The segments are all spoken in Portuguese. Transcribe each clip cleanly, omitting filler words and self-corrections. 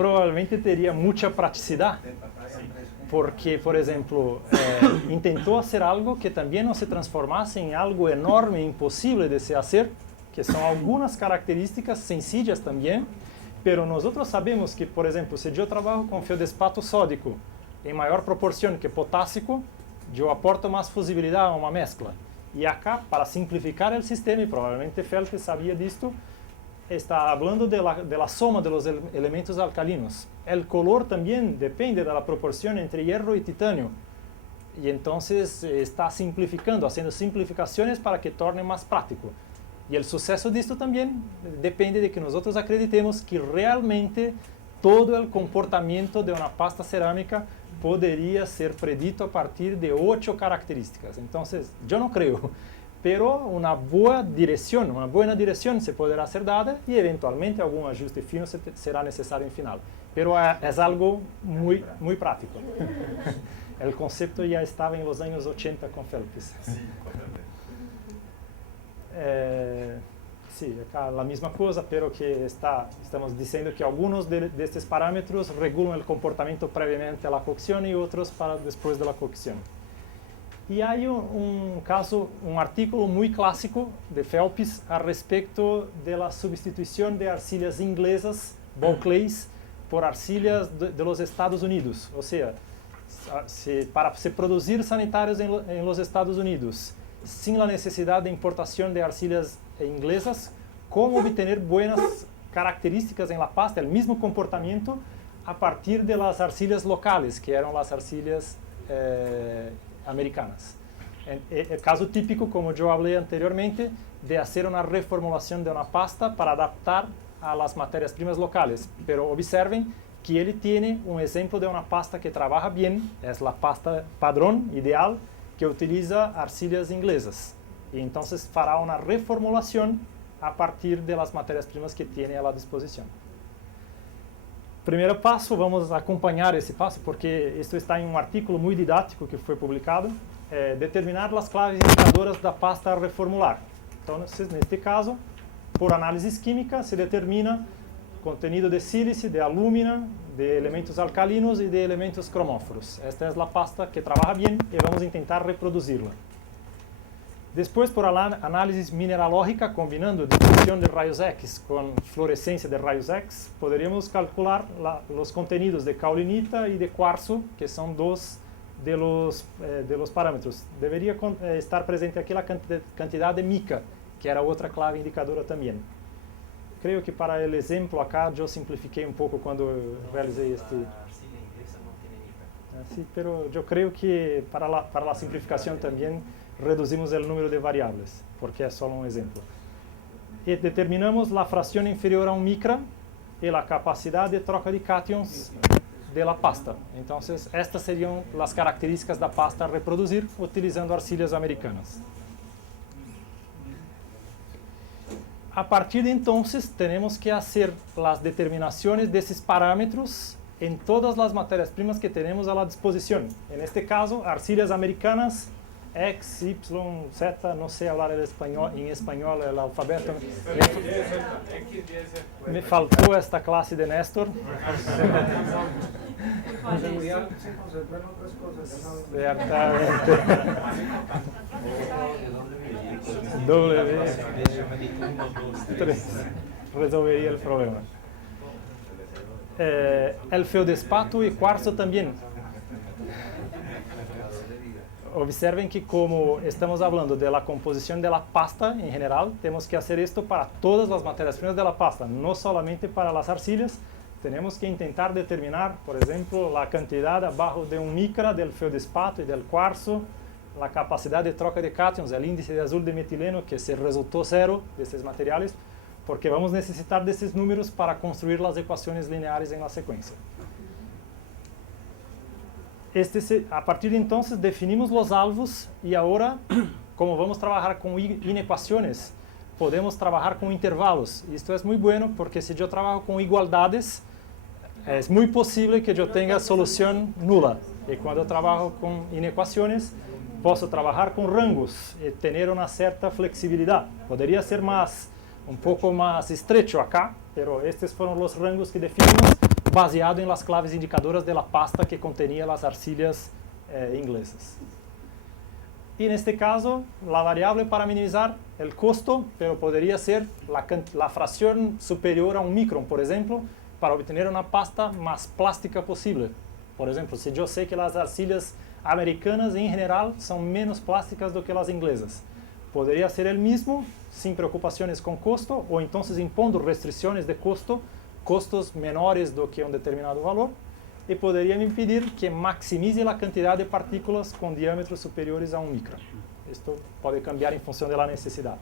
provavelmente teria muita praticidade, porque, por exemplo, tentou fazer algo que também não se transformasse em algo enorme e impossível de se fazer, que são algumas características sencillas também, pero nós sabemos que, por exemplo, se eu trabalho com feldespato sódico em maior proporção que potássico, eu aporto mais fusibilidade a uma mescla. E acá, para simplificar o sistema, e provavelmente Phelps sabia disto, está falando de la soma de los elementos alcalinos. El color también depende de la proporción entre hierro y titanio. Y entonces está simplificando, haciendo simplificaciones para que torne más práctico. Y el suceso de esto también depende de que nosotros acreditemos que realmente todo el comportamiento de una pasta cerámica podría ser predito a partir de 8 características. Entonces, yo no creo. Pero una buena dirección se podrá ser dada y eventualmente algún ajuste fino será necesario en final. Pero es algo muy práctico. El concepto ya estaba en los años 80 con Phelps. Sí, acá la misma cosa, pero que estamos diciendo que algunos de estos parámetros regulan el comportamiento previamente a la cocción y otros para después de la cocción. E há um artículo muito clássico de Phelps a respeito da substituição de arcilhas inglesas, ball clays, por arcilhas de los Estados Unidos. Ou seja, para se produzir sanitários em los Estados Unidos, sem a necessidade de importação de arcilhas inglesas, como obter boas características em la pasta, o mesmo comportamento, a partir de las arcilhas locales, que eram as arcilhas americanas. El caso típico, como yo hablé anteriormente, de hacer una reformulación de una pasta para adaptar a las materias primas locales. Pero observen que él tiene un ejemplo de una pasta que trabaja bien, es la pasta padrón ideal, que utiliza arcillas inglesas. Y entonces fará una reformulación a partir de las materias primas que tiene a la disposición. Primeiro passo, vamos acompanhar esse passo, porque isto está em um artículo muito didático que foi publicado, determinar as claves indicadoras da pasta a reformular. Então, neste caso, por análise química, se determina contenido de sílice, de alúmina, de elementos alcalinos e de elementos cromóforos. Esta é a pasta que trabalha bem e vamos tentar reproduzir-la. Depois, por análise mineralógica, combinando detecção de raios X com fluorescência de raios X, poderíamos calcular os contenidos de caulinita e de quartzo, que são dos de los parâmetros. Deveria estar presente aqui a quantidade de mica, que era outra clave indicadora também. Creio que para o exemplo acá, eu simplifiquei um pouco quando realizei este. Sí, pero eu creio que para a simplificação também reduzimos o número de variáveis, porque é só um exemplo. E determinamos a fração inferior a 1 micra e a capacidade de troca de cátions da pasta. Então, estas seriam as características da pasta a reproduzir utilizando arcilhas americanas. A partir de então, temos que fazer as determinações desses parâmetros em todas as matérias-primas que temos à disposição. En este caso, arcilhas americanas, X, Y, Z, não sei falar em espanhol o alfabeto. Me faltou esta classe de Néstor. Certamente. W3 resolveria o problema. El feldespato e quartzo também. Observen que como estamos falando da composição da pasta em geral, temos que fazer isto para todas as matérias-primas da pasta, não somente para as arcilhas. Temos que tentar determinar, por exemplo, a quantidade abaixo de 1 micra do feldespato e do quartzo, a capacidade de troca de cátions, o índice de azul de metileno, que se resultou zero desses materiais, porque vamos necessitar desses números para construir as equações lineares em sequência. A partir de então, definimos os alvos e agora, como vamos trabalhar com inequações, podemos trabalhar com intervalos. Isto é muito bueno porque se eu trabalho com igualdades, é muito possível que eu tenha solução nula. E quando eu trabalho com inequações, posso trabalhar com rangos e ter uma certa flexibilidade. Poderia ser um pouco mais estrecho acá, mas estes foram os rangos que definimos baseado en las claves indicadoras de la pasta que contenía las arcillas inglesas. Y en este caso, la variable para minimizar el costo, pero podría ser la fracción superior a 1 micrón, por ejemplo, para obtener una pasta más plástica posible. Por ejemplo, si yo sé que las arcillas americanas en general son menos plásticas do que las inglesas, podría ser el mismo, sin preocupaciones con costo, o entonces impondo restricciones de costo, costos menores do que un determinado valor, y podría me impedir que maximice la cantidad de partículas con diámetros superiores a 1 micrón. Esto puede cambiar en función de la necesidad.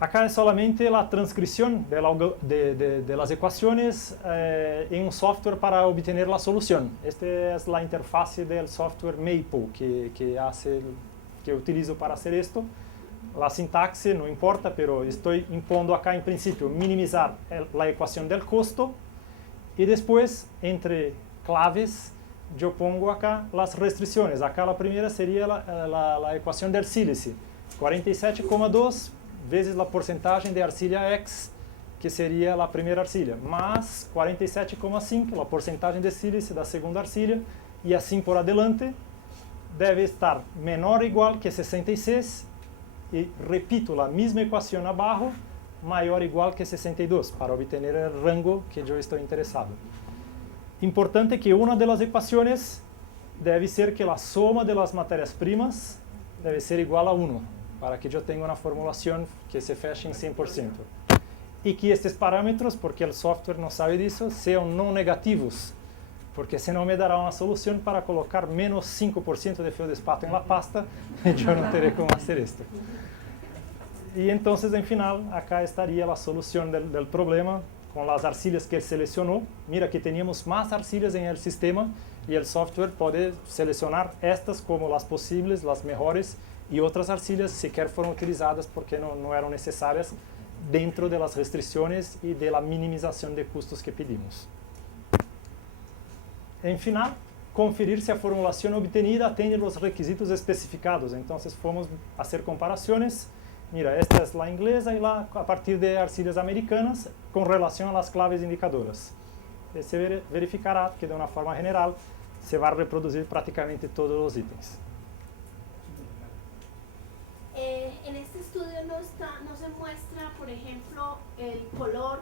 Acá es solamente la transcripción de las ecuaciones en un software para obtener la solución. Esta es la interfase del software Maple que utilizo para hacer esto. La sintaxis no importa, pero estoy impondo acá en principio minimizar la ecuación del costo y después entre claves yo pongo acá las restricciones. Acá la primera sería la ecuación del sílice, 47,2 veces la porcentaje de arcilla X, que sería la primera arcilla, más 47,5 la porcentaje de sílice da segunda arcilla, y así por adelante, debe estar menor o igual que 66, y repito la misma ecuación abajo, mayor o igual que 62, para obtener el rango que yo estoy interesado. Importante que una de las ecuaciones debe ser que la suma de las materias primas debe ser igual a 1, para que yo tenga una formulación que se feche en 100%. Y que estos parámetros, porque el software no sabe de eso, sean no negativos, porque senão me dará una solución para colocar menos 5% de feldespato en la pasta, y yo no tendré cómo hacer esto. Y entonces, en final, acá estaría la solución del problema, con las arcillas que él seleccionó. Mira que teníamos más arcillas en el sistema, y el software puede seleccionar estas como las posibles, las mejores, y otras arcillas sequer fueron utilizadas porque no eran necesarias dentro de las restricciones y de la minimización de costos que pedimos. En final, conferir si la formulación obtenida tiene los requisitos especificados. Entonces, fomos a hacer comparaciones. Mira, esta es la inglesa y a partir de arcillas americanas con relación a las claves indicadoras. Se verificará que de una forma general se va a reproducir prácticamente todos los ítems. En este estudio no se muestra, por ejemplo, el color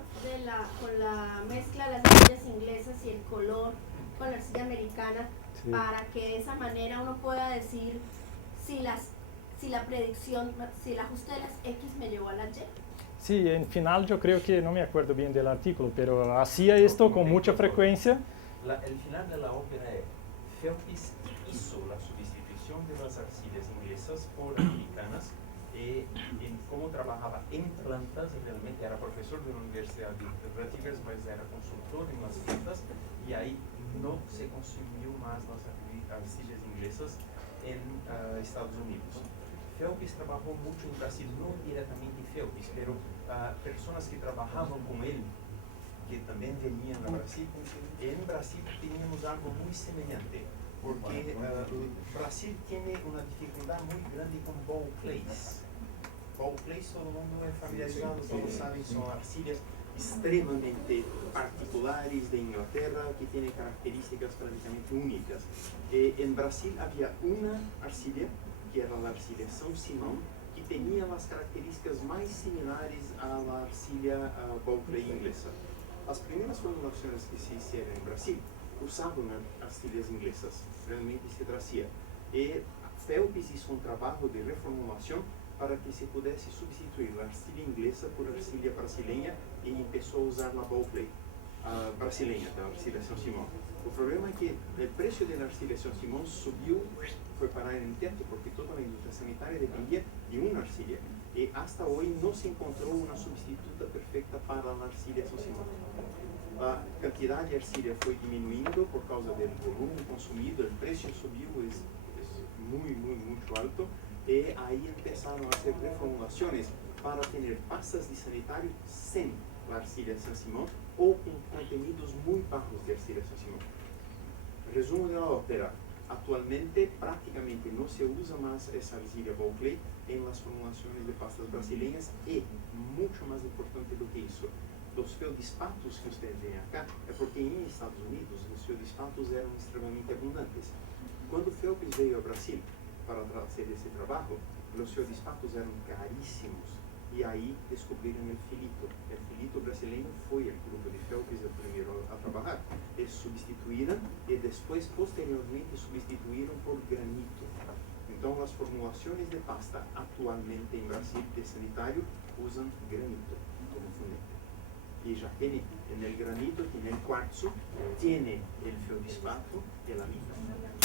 con la mezcla de las arcillas inglesas y el color con la arcilla americana, sí, para que de esa manera uno pueda decir si la predicción, si el ajuste de las X me llevó a la Y. Sí, en final yo creo que no me acuerdo bien del artículo, pero hacía esto con mucha frecuencia. El final de la ópera es: Phelps hizo la sustitución de las arcillas inglesas por americanas, en cómo trabajaba en plantas. Realmente era profesor de la Universidad de Rutgers, pero era consultor en las plantas, y ahí no se consumió más las arcillas inglesas en Estados Unidos. Phelps trabajó mucho en Brasil, no directamente Phelps, pero personas que trabajaban con él, que también venían a Brasil. En Brasil teníamos algo muy semejante, porque Brasil tiene una dificultad muy grande con ball plays. Ball plays todo el mundo es familiarizado, todos saben, son arcillas extremadamente particulares de Inglaterra, que tienen características prácticamente únicas. En Brasil había una arcilla, que era la arcilla São Simão, que tenía las características más similares a la arcilla ball play inglesa. Las primeras formulaciones que se hicieron en Brasil usaban arcillas inglesas, realmente se hacía. Phelps hizo un trabajo de reformulación para que se pudiese sustituir la arcilla inglesa por arcilla brasileña, y empezó a usar la ball play brasileña, la arcilla São Simão. El problema es que el precio de la arcilla São Simão subió, fue parar en el techo, porque toda la industria sanitaria dependía de una arcilla. Y hasta hoy no se encontró una sustituta perfecta para la arcilla São Simão. La cantidad de arcilla fue disminuyendo por causa del volumen consumido, el precio subió, es mucho alto, y ahí empezaron a hacer reformulaciones para tener pastas de sanitario sin la arcilla São Simão o con contenidos muy bajos de arcilla São Simão. Resumo de la ópera: actualmente prácticamente no se usa más esa arcilla ball play en las formulaciones de pastas brasileñas, y mucho más importante do que eso, Os feldespatos que ustedes ven acá é porque em Estados Unidos os feldespatos eram extremamente abundantes. Quando Phelps veio ao Brasil para fazer esse trabalho, os feldespatos eram caríssimos e aí descobriram o filito. O filito brasileiro foi o grupo de Phelps o primeiro a trabalhar. Eles substituíram e depois, posteriormente, substituíram por granito. Então, as formulações de pasta atualmente em Brasil de sanitário usam granito como fundente. Y ya tiene en el granito, tiene el cuarzo, tiene el feldespato y la mina.